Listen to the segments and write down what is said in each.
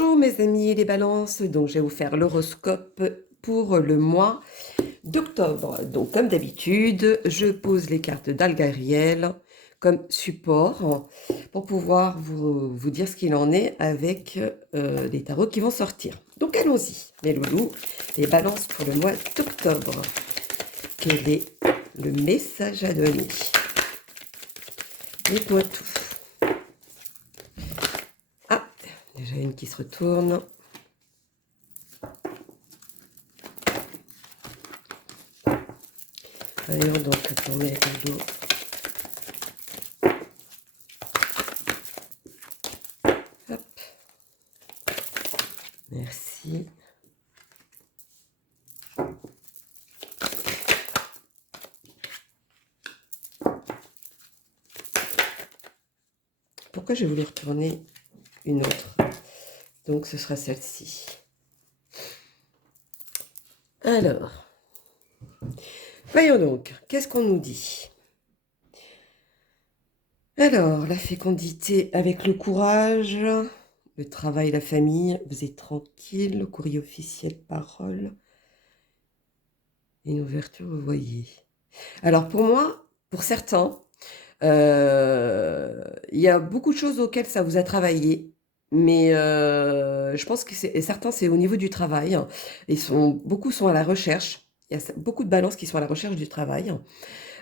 Bonjour mes amis les balances, donc je vais vous faire l'horoscope pour le mois d'octobre. Donc comme d'habitude, je pose les cartes d'Algariel comme support pour pouvoir vous dire ce qu'il en est avec les tarots qui vont sortir. Donc allons-y mes loulous, les balances pour le mois d'octobre. Quel est le message à donner? Dites-moi tout. Ah, déjà une qui se retourne. Voyons donc pour mes rideaux. Hop. Merci. Pourquoi j'ai voulu retourner une autre? Donc ce sera celle-ci. Alors, voyons donc, qu'est-ce qu'on nous dit? Alors, la fécondité avec le courage, le travail, la famille, vous êtes tranquille, le courrier officiel, parole, une ouverture, vous voyez. Alors pour moi, pour certains, il y a beaucoup de choses auxquelles ça vous a travaillé, mais je pense que certains, c'est au niveau du travail. Beaucoup sont à la recherche. Il y a beaucoup de balances qui sont à la recherche du travail.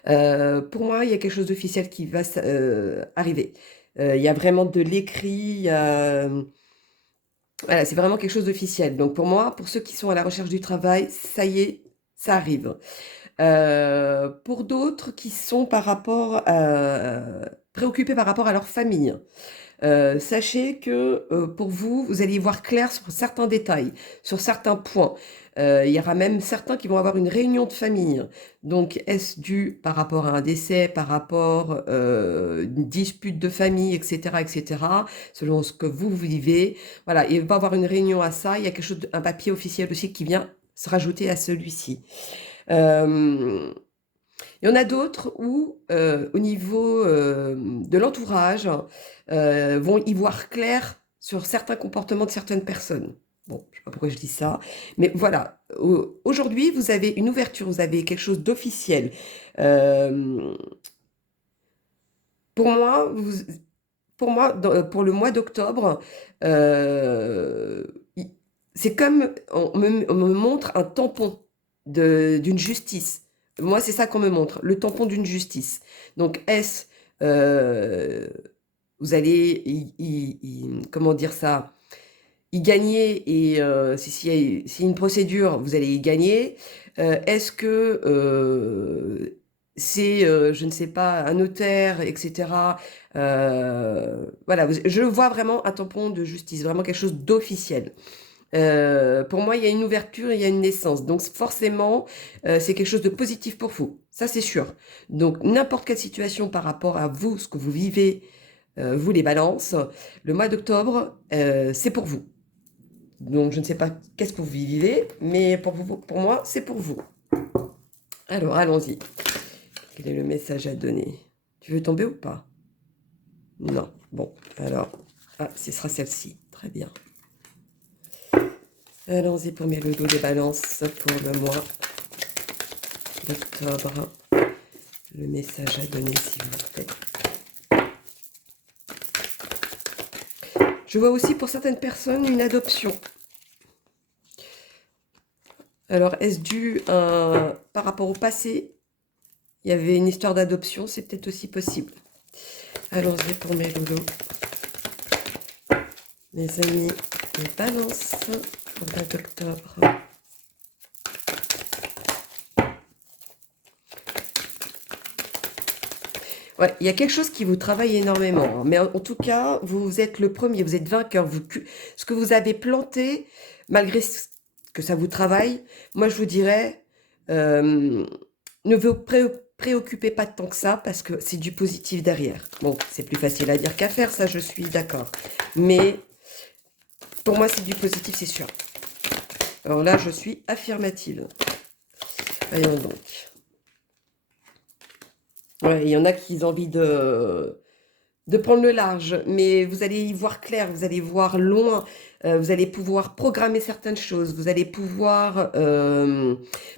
Pour moi, il y a quelque chose d'officiel qui va arriver. Il y a vraiment de l'écrit. Voilà, c'est vraiment quelque chose d'officiel. Donc pour moi, pour ceux qui sont à la recherche du travail, ça y est, ça arrive. Pour d'autres qui sont préoccupés par rapport à leur famille, sachez que pour vous, vous allez y voir clair sur certains détails, sur certains points. Il y aura même certains qui vont avoir une réunion de famille. Donc, est-ce dû par rapport à un décès, par rapport à une dispute de famille, etc., etc., selon ce que vous vivez. Voilà, il va y avoir une réunion à ça. Il y a quelque chose, un papier officiel aussi qui vient se rajouter à celui-ci. Il y en a d'autres où, au niveau de l'entourage, vont y voir clair sur certains comportements de certaines personnes. Bon, je ne sais pas pourquoi je dis ça, mais voilà. Aujourd'hui, vous avez une ouverture, vous avez quelque chose d'officiel. Euh, pour moi, pour le mois d'octobre, euh, il- c'est comme on me montre un tampon d'une justice. Moi, c'est ça qu'on me montre, le tampon d'une justice. Donc, euh, vous allez, comment dire ça, y gagner et si une procédure, vous allez y gagner. Est-ce que c'est, je ne sais pas, un notaire, etc. Voilà, je vois vraiment un tampon de justice, vraiment quelque chose d'officiel. Pour moi, il y a une ouverture, il y a une naissance. Donc forcément, c'est quelque chose de positif pour vous. Ça, c'est sûr. Donc n'importe quelle situation par rapport à vous, ce que vous vivez, vous les balances, le mois d'octobre, c'est pour vous. Donc, je ne sais pas qu'est-ce que vous vivez, mais pour moi, c'est pour vous. Alors, allons-y. Quel est le message à donner? Tu veux tomber ou pas? Non. Bon, alors, ce sera celle-ci. Très bien. Allons-y pour mes lodos des balances pour le mois d'octobre. Le message à donner, s'il vous plaît. Je vois aussi pour certaines personnes une adoption. Alors, est-ce dû par rapport au passé? Il y avait une histoire d'adoption, c'est peut-être aussi possible. Allons-y pour mes loulous. Mes amis, les balances pour le mois d'octobre. Ouais, il y a quelque chose qui vous travaille énormément, hein. Mais en tout cas, vous êtes le premier, vous êtes vainqueur. Ce que vous avez planté, malgré que ça vous travaille, moi je vous dirais, euh, ne vous préoccupez pas tant que ça, parce que c'est du positif derrière. Bon, c'est plus facile à dire qu'à faire, ça je suis d'accord. Mais pour moi, c'est du positif, c'est sûr. Alors là, je suis affirmative. Voyons donc. Ouais, il y en a qui ont envie de prendre le large, mais vous allez y voir clair, vous allez voir loin, vous allez pouvoir programmer certaines choses, vous allez pouvoir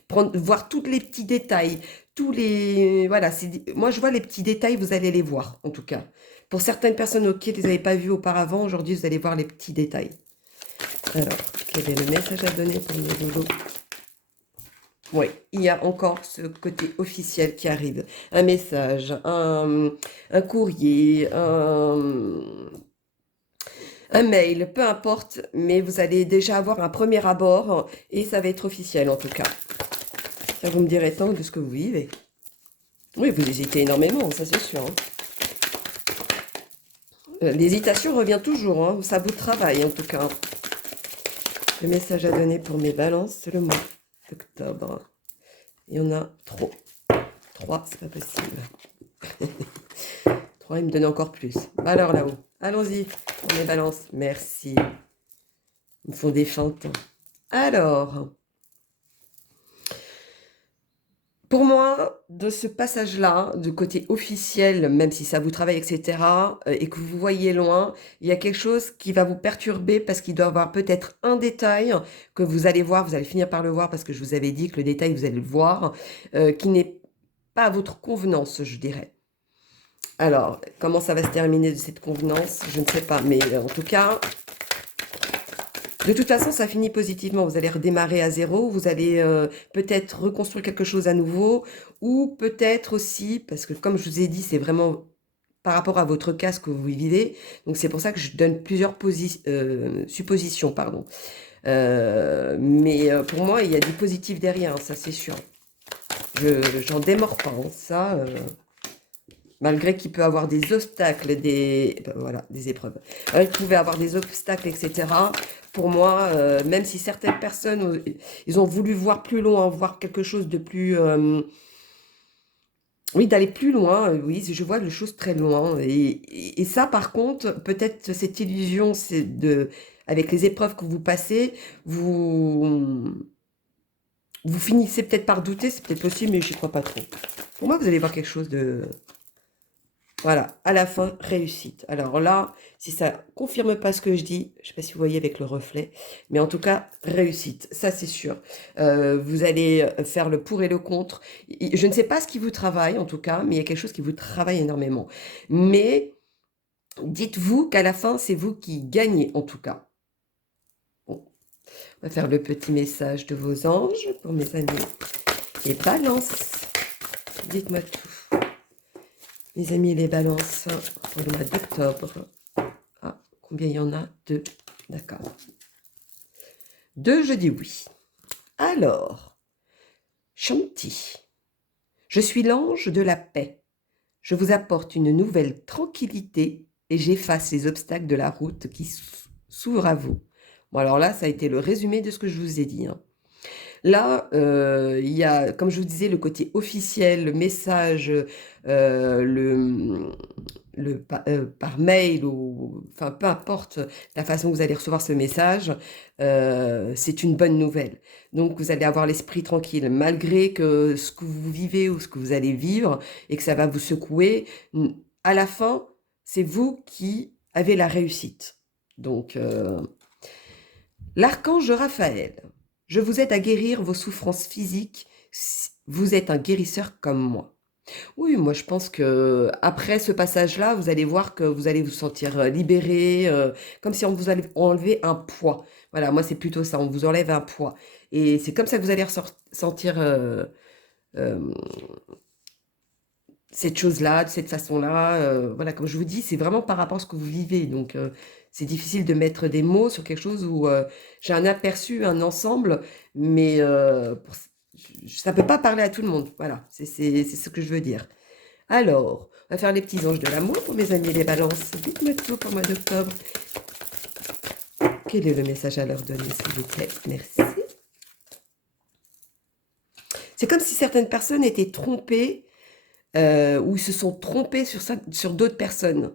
voir tous les petits détails, tous les... Voilà, moi je vois les petits détails, vous allez les voir en tout cas. Pour certaines personnes auxquelles vous n'avez pas vu auparavant, aujourd'hui vous allez voir les petits détails. Alors, quel est le message à donner pour les dodos? Oui, il y a encore ce côté officiel qui arrive. Un message, un courrier, un mail, peu importe, mais vous allez déjà avoir un premier abord et ça va être officiel en tout cas. Ça, vous me direz tant de ce que vous vivez. Oui, vous hésitez énormément, ça c'est sûr. Hein. L'hésitation revient toujours, hein. Ça vous travaille en tout cas. Le message à donner pour mes balances, c'est le mois d'octobre. Il y en a trop. 3, c'est pas possible. 3, il me donne encore plus. Bah alors là-haut, allons-y pour mes balances. Merci. Ils me font des feintes. Alors, pour moi, de ce passage-là, du côté officiel, même si ça vous travaille, etc., et que vous voyez loin, il y a quelque chose qui va vous perturber parce qu'il doit y avoir peut-être un détail que vous allez voir, vous allez finir par le voir parce que je vous avais dit que le détail, vous allez le voir, qui n'est pas à votre convenance, je dirais. Alors, comment ça va se terminer de cette convenance? Je ne sais pas, mais en tout cas... De toute façon, ça finit positivement. Vous allez redémarrer à zéro, vous allez peut-être reconstruire quelque chose à nouveau, ou peut-être aussi, parce que comme je vous ai dit, c'est vraiment par rapport à votre cas ce que vous vivez, donc c'est pour ça que je donne plusieurs suppositions, pardon. Mais pour moi, il y a du positif derrière, ça c'est sûr. J'en démords pas, hein, ça... malgré qu'il peut avoir des obstacles, voilà, des épreuves. Il pouvait avoir des obstacles, etc. Pour moi, même si certaines personnes, ils ont voulu voir plus loin, voir quelque chose de plus... oui, d'aller plus loin, oui, je vois les choses très loin. Et ça, par contre, peut-être cette illusion, c'est avec les épreuves que vous passez, vous finissez peut-être par douter, c'est peut-être possible, mais je n'y crois pas trop. Pour moi, vous allez voir quelque chose de... Voilà, à la fin, réussite. Alors là, si ça confirme pas ce que je dis, je ne sais pas si vous voyez avec le reflet, mais en tout cas, réussite, ça c'est sûr. Vous allez faire le pour et le contre. Je ne sais pas ce qui vous travaille en tout cas, mais il y a quelque chose qui vous travaille énormément. Mais dites-vous qu'à la fin, c'est vous qui gagnez en tout cas. Bon, on va faire le petit message de vos anges pour mes amis. Et balance, dites-moi tout. Les amis, les balances pour le mois d'octobre. Ah, combien il y en a? 2. D'accord. 2, je dis oui. Alors, Shanti. Je suis l'ange de la paix. Je vous apporte une nouvelle tranquillité et j'efface les obstacles de la route qui s'ouvrent à vous. Bon, alors là, ça a été le résumé de ce que je vous ai dit. Hein. Là, il y a, comme je vous disais, le côté officiel, le message, par mail, ou enfin peu importe la façon que vous allez recevoir ce message, c'est une bonne nouvelle. Donc vous allez avoir l'esprit tranquille, malgré que ce que vous vivez ou ce que vous allez vivre, et que ça va vous secouer, à la fin, c'est vous qui avez la réussite. Donc, l'archange Raphaël. Je vous aide à guérir vos souffrances physiques. Vous êtes un guérisseur comme moi. Oui, moi je pense que après ce passage-là, vous allez voir que vous allez vous sentir libéré, comme si on vous allait enlever un poids. Voilà, moi c'est plutôt ça, on vous enlève un poids. Et c'est comme ça que vous allez ressentir cette chose-là, de cette façon-là. Voilà, comme je vous dis, c'est vraiment par rapport à ce que vous vivez. Donc, c'est difficile de mettre des mots sur quelque chose où j'ai un aperçu, un ensemble, mais ça ne peut pas parler à tout le monde. Voilà, c'est ce que je veux dire. Alors, on va faire les petits anges de l'amour pour mes amis les balances. Dites-moi tout pour le mois d'octobre. Quel est le message à leur donner, s'il vous plaît? Merci. C'est comme si certaines personnes étaient trompées ou se sont trompés sur d'autres personnes.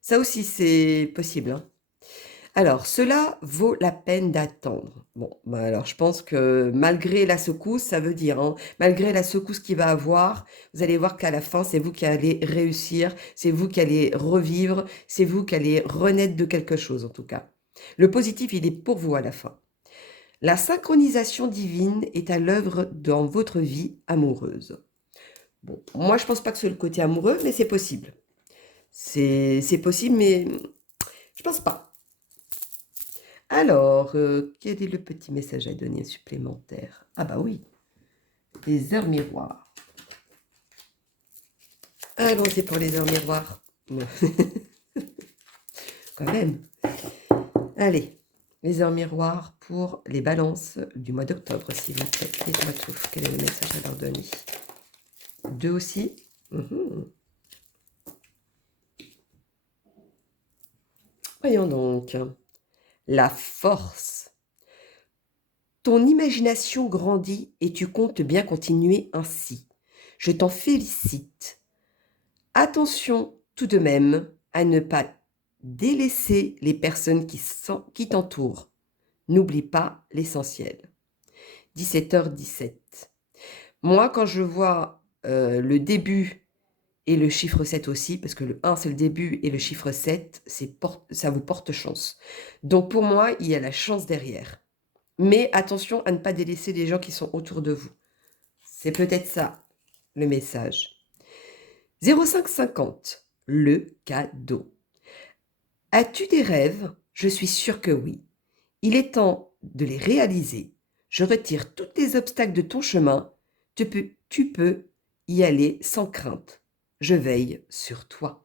Ça aussi, c'est possible. Hein. Alors, cela vaut la peine d'attendre. Bon, bah alors je pense que malgré la secousse, ça veut dire, hein, malgré la secousse qu'il va avoir, vous allez voir qu'à la fin, c'est vous qui allez réussir, c'est vous qui allez revivre, c'est vous qui allez renaître de quelque chose en tout cas. Le positif, il est pour vous à la fin. La synchronisation divine est à l'œuvre dans votre vie amoureuse. Bon, moi je pense pas que c'est le côté amoureux, mais c'est possible. C'est possible, mais je pense pas. Alors, quel est le petit message à donner supplémentaire? Ah bah oui, les heures miroirs. Allons-y pour les heures miroirs. Quand même. Allez, les heures miroirs pour les balances du mois d'octobre, s'il vous plaît. Dites-moi tout. Quel est le message à leur donner? 2 aussi. Voyons donc. La force. Ton imagination grandit et tu comptes bien continuer ainsi. Je t'en félicite. Attention tout de même à ne pas délaisser les personnes qui t'entourent. N'oublie pas l'essentiel. 17h17. Moi, quand je vois le début et le chiffre 7 aussi, parce que le 1 c'est le début et le chiffre 7, ça vous porte chance. Donc pour moi, il y a la chance derrière. Mais attention à ne pas délaisser les gens qui sont autour de vous. C'est peut-être ça, le message. 0550, le cadeau. As-tu des rêves? Je suis sûre que oui. Il est temps de les réaliser. Je retire tous les obstacles de ton chemin. Tu peux y aller sans crainte. Je veille sur toi.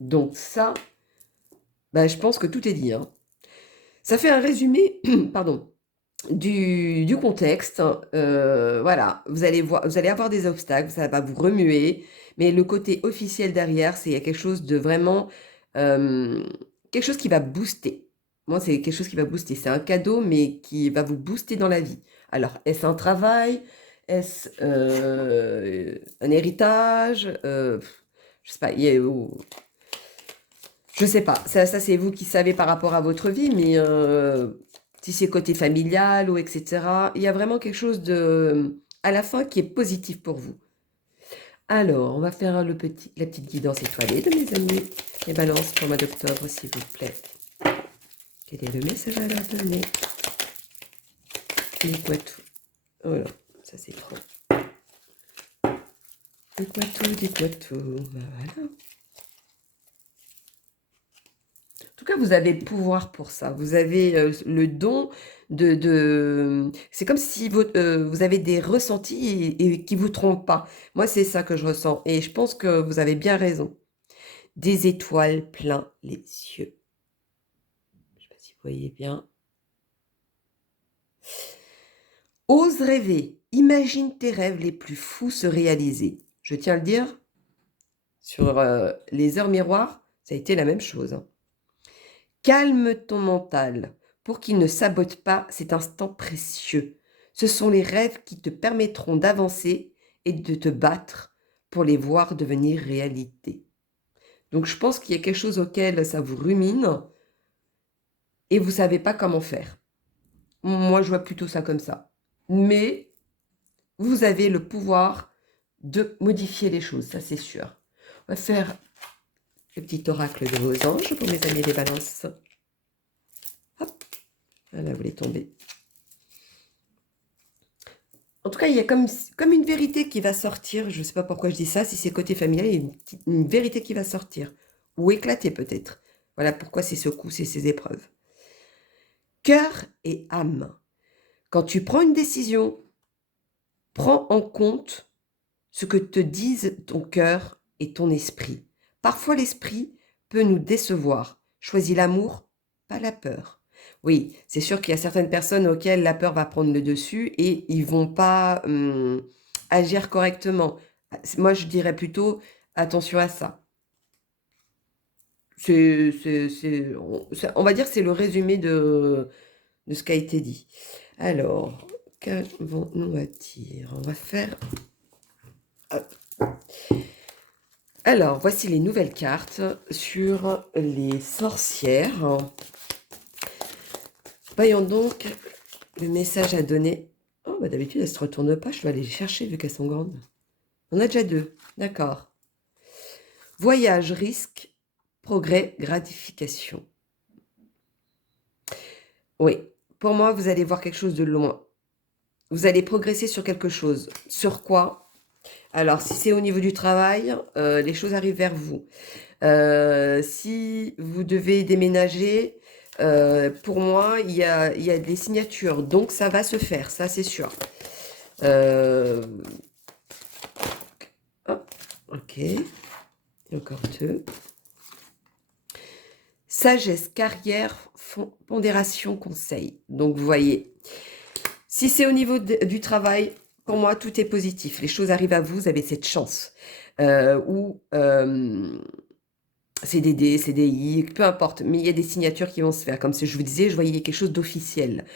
Donc ça, je pense que tout est dit, hein. Ça fait un résumé, pardon, du contexte. Voilà, vous allez avoir des obstacles, ça va vous remuer, mais le côté officiel derrière, c'est il y a quelque chose de vraiment, quelque chose qui va booster. Moi, c'est quelque chose qui va booster. C'est un cadeau, mais qui va vous booster dans la vie. Alors, est-ce un travail? Est-ce un héritage? Je sais pas. Je sais pas. Ça c'est vous qui savez par rapport à votre vie, mais si c'est côté familial ou etc., il y a vraiment quelque chose à la fin qui est positif pour vous. Alors, on va faire la petite guidance étoilée de mes amis. Les balances pour le mois d'octobre, s'il vous plaît. Quel est le message à leur donner? Dites-moi tout. Oh là, ça c'est trop. Dites-moi tout, dites-moi tout. Voilà. En tout cas, vous avez le pouvoir pour ça. Vous avez le don de... C'est comme si vous avez des ressentis et qui ne vous trompent pas. Moi, c'est ça que je ressens. Et je pense que vous avez bien raison. Des étoiles plein les cieux. Je ne sais pas si vous voyez bien. Ose rêver. Imagine tes rêves les plus fous se réaliser. Je tiens à le dire, sur les heures miroirs, ça a été la même chose, hein. Calme ton mental pour qu'il ne sabote pas cet instant précieux. Ce sont les rêves qui te permettront d'avancer et de te battre pour les voir devenir réalité. Donc je pense qu'il y a quelque chose auquel ça vous rumine et vous ne savez pas comment faire. Moi, je vois plutôt ça comme ça. Mais vous avez le pouvoir de modifier les choses, ça c'est sûr. On va faire le petit oracle de vos anges pour mes amis les balances. Hop, voilà, vous les tombez. En tout cas, il y a comme une vérité qui va sortir. Je ne sais pas pourquoi je dis ça. Si c'est côté familial, il y a une vérité qui va sortir. Ou éclater peut-être. Voilà pourquoi ces secousses et ces épreuves. Cœur et âme. Quand tu prends une décision, prends en compte ce que te disent ton cœur et ton esprit. Parfois, l'esprit peut nous décevoir. Choisis l'amour, pas la peur. Oui, c'est sûr qu'il y a certaines personnes auxquelles la peur va prendre le dessus et ils vont pas agir correctement. Moi, je dirais plutôt attention à ça. On va dire que c'est le résumé de ce qui a été dit. Alors, qu'avons-nous à dire? On va faire... Hop. Alors, voici les nouvelles cartes sur les sorcières. Voyons donc le message à donner. Oh, bah d'habitude, elle ne se retourne pas. Je dois aller les chercher vu qu'elles sont grandes. On a déjà 2. D'accord. Voyage, risque, progrès, gratification. Oui. Pour moi, vous allez voir quelque chose de loin. Vous allez progresser sur quelque chose. Sur quoi? Alors, si c'est au niveau du travail, les choses arrivent vers vous. Si vous devez déménager, pour moi, il y a des signatures. Donc, ça va se faire, ça, c'est sûr. Hop, ok. Et encore 2. Sagesse, carrière, pondération, conseil. Donc, vous voyez, si c'est au niveau du travail, pour moi, tout est positif. Les choses arrivent à vous, vous avez cette chance. Ou CDD, CDI, peu importe. Mais il y a des signatures qui vont se faire. Comme si je vous disais, je voyais quelque chose d'officiel.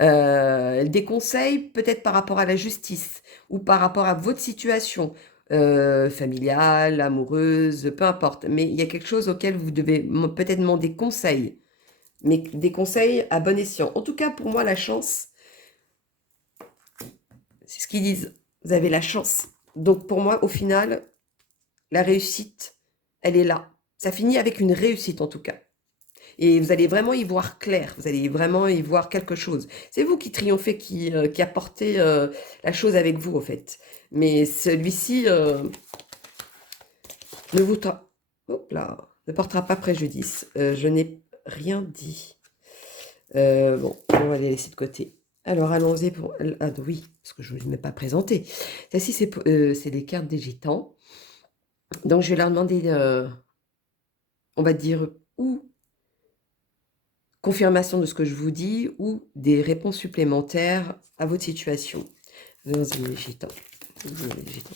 Des conseils, peut-être par rapport à la justice ou par rapport à votre situation familiale, amoureuse, peu importe. Mais il y a quelque chose auquel vous devez peut-être demander conseil. Mais des conseils à bon escient. En tout cas, pour moi, la chance, c'est ce qu'ils disent. Vous avez la chance. Donc pour moi, au final, la réussite, elle est là. Ça finit avec une réussite en tout cas. Et vous allez vraiment y voir clair. Vous allez vraiment y voir quelque chose. C'est vous qui triomphez, qui apportez la chose avec vous, au fait. Mais celui-ci ne vous hop là, ne portera pas préjudice. Je n'ai rien dit. Bon, on va les laisser de côté. Alors, allons-y pour... Ah oui, parce que je ne vous ai même pas présenté. Celle-ci, c'est des cartes des gitans. Donc, je vais leur demander, on va dire, ou confirmation de ce que je vous dis, ou des réponses supplémentaires à votre situation. Allons-y, les gitans. Les gitans.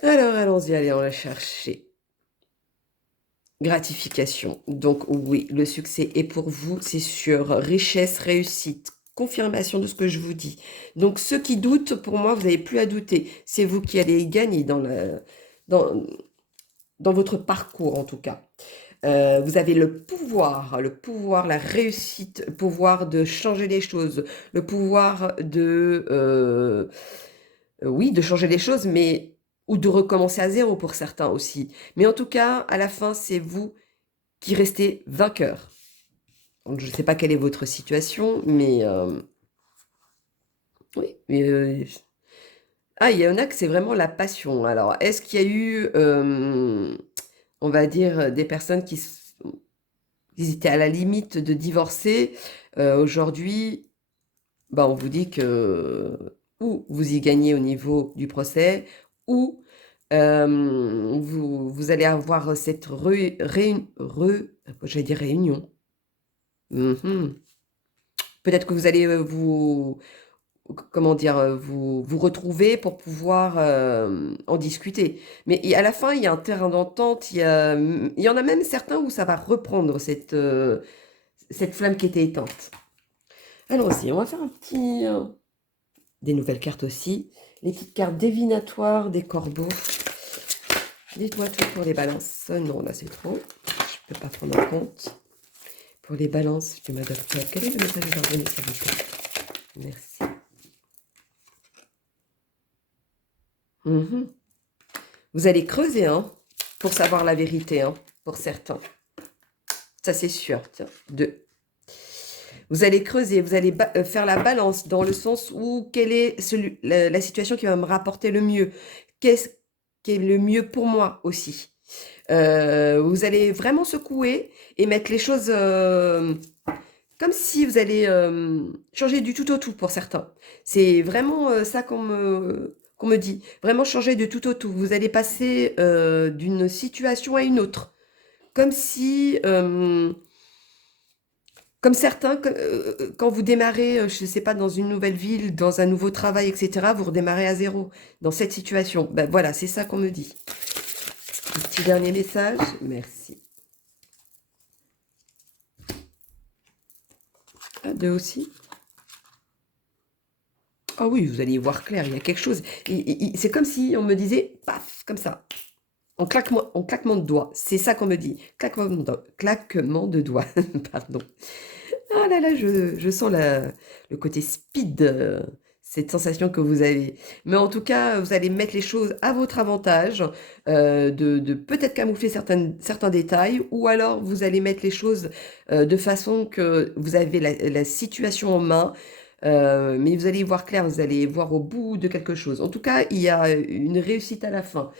Alors, allons-y, allez, on va chercher. Gratification. Donc, oui, le succès est pour vous, c'est sûr. Richesse, réussite, confirmation de ce que je vous dis. Donc, ceux qui doutent, pour moi, vous n'avez plus à douter. C'est vous qui allez y gagner dans votre parcours, en tout cas. Vous avez le pouvoir, la réussite, le pouvoir de changer les choses, le pouvoir oui, de changer les choses, mais ou de recommencer à zéro pour certains aussi. Mais en tout cas, à la fin, c'est vous qui restez vainqueur. Donc, je ne sais pas quelle est votre situation, mais oui. Mais, ah, il y en a que c'est vraiment la passion. Alors, est-ce qu'il y a eu, on va dire, des personnes ils étaient à la limite de divorcer? Aujourd'hui, bah, on vous dit que ou vous y gagnez au niveau du procès, ou vous allez avoir cette j'allais dire réunion. Peut-être que vous allez comment dire, vous retrouver pour pouvoir en discuter. Mais à la fin, il y a un terrain d'entente. Il y en a même certains où ça va reprendre cette flamme qui était éteinte. Allons-y, on va faire un petit... des nouvelles cartes aussi. Les petites cartes divinatoires des corbeaux. Dites-moi tout pour les balances. Non, là c'est trop. Je ne peux pas prendre en compte. Pour les balances du mois d'octobre. Quel est le message que j'ai donné, s'il vous plaît? Merci. Vous allez creuser hein, pour savoir la vérité, hein, pour certains. Ça, c'est sûr. Tiens, 2. Vous allez creuser, vous allez faire la balance dans le sens où quelle est la situation qui va me rapporter le mieux. Qu'est-ce qui est le mieux pour moi aussi. Vous allez vraiment secouer et mettre les choses comme si vous allez changer du tout au tout pour certains. C'est vraiment ça qu'on me dit. Vraiment changer de tout au tout. Vous allez passer d'une situation à une autre. Comme si... comme certains, quand vous démarrez, je ne sais pas, dans une nouvelle ville, dans un nouveau travail, etc., vous redémarrez à zéro dans cette situation. Ben voilà, c'est ça qu'on me dit. Un petit dernier message. Merci. Ah, 2 aussi. Ah oui, vous allez y voir clair, il y a quelque chose. C'est comme si on me disait, paf, comme ça, en claquement de doigts. C'est ça qu'on me dit. Claquement de doigts, pardon. Ah là là, je sens le côté speed, cette sensation que vous avez. Mais en tout cas, vous allez mettre les choses à votre avantage, de peut-être camoufler certains détails, ou alors vous allez mettre les choses de façon que vous avez la situation en main, mais vous allez y voir clair, vous allez voir au bout de quelque chose. En tout cas, il y a une réussite à la fin.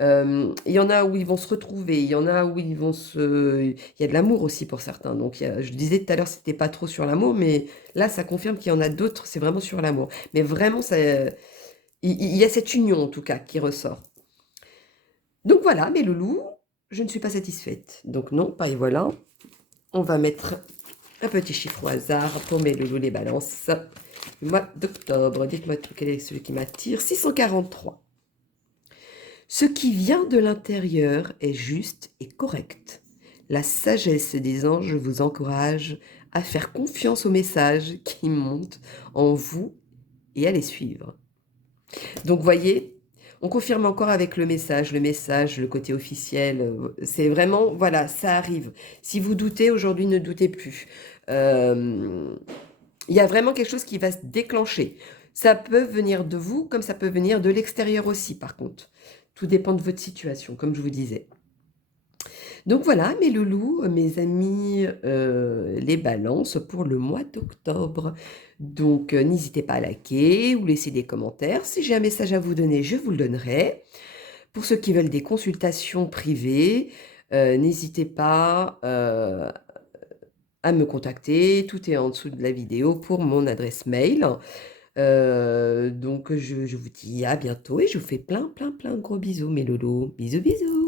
Il y en a où ils vont se retrouver, il y en a où ils vont se... Il y a de l'amour aussi pour certains. Donc, je disais tout à l'heure, c'était pas trop sur l'amour, mais là, ça confirme qu'il y en a d'autres, c'est vraiment sur l'amour. Mais vraiment, il y a cette union, en tout cas, qui ressort. Donc voilà, mes loulous, je ne suis pas satisfaite. Donc non, pas et voilà. On va mettre un petit chiffre au hasard pour mes loulous les balances. Le mois d'octobre, dites-moi quel est celui qui m'attire. 643. Ce qui vient de l'intérieur est juste et correct. La sagesse des anges vous encourage à faire confiance aux messages qui montent en vous et à les suivre. Donc, voyez, on confirme encore avec le message, le côté officiel. C'est vraiment, voilà, ça arrive. Si vous doutez, aujourd'hui, ne doutez plus. Il y a vraiment quelque chose qui va se déclencher. Ça peut venir de vous, comme ça peut venir de l'extérieur aussi, par contre. Tout dépend de votre situation, comme je vous disais. Donc voilà, mes loulous, mes amis, les balances pour le mois d'octobre. Donc n'hésitez pas à liker ou laisser des commentaires. Si j'ai un message à vous donner, je vous le donnerai. Pour ceux qui veulent des consultations privées, n'hésitez pas à me contacter. Tout est en dessous de la vidéo pour mon adresse mail. Donc je vous dis à bientôt et je vous fais plein de gros bisous mes loulous. Bisous bisous.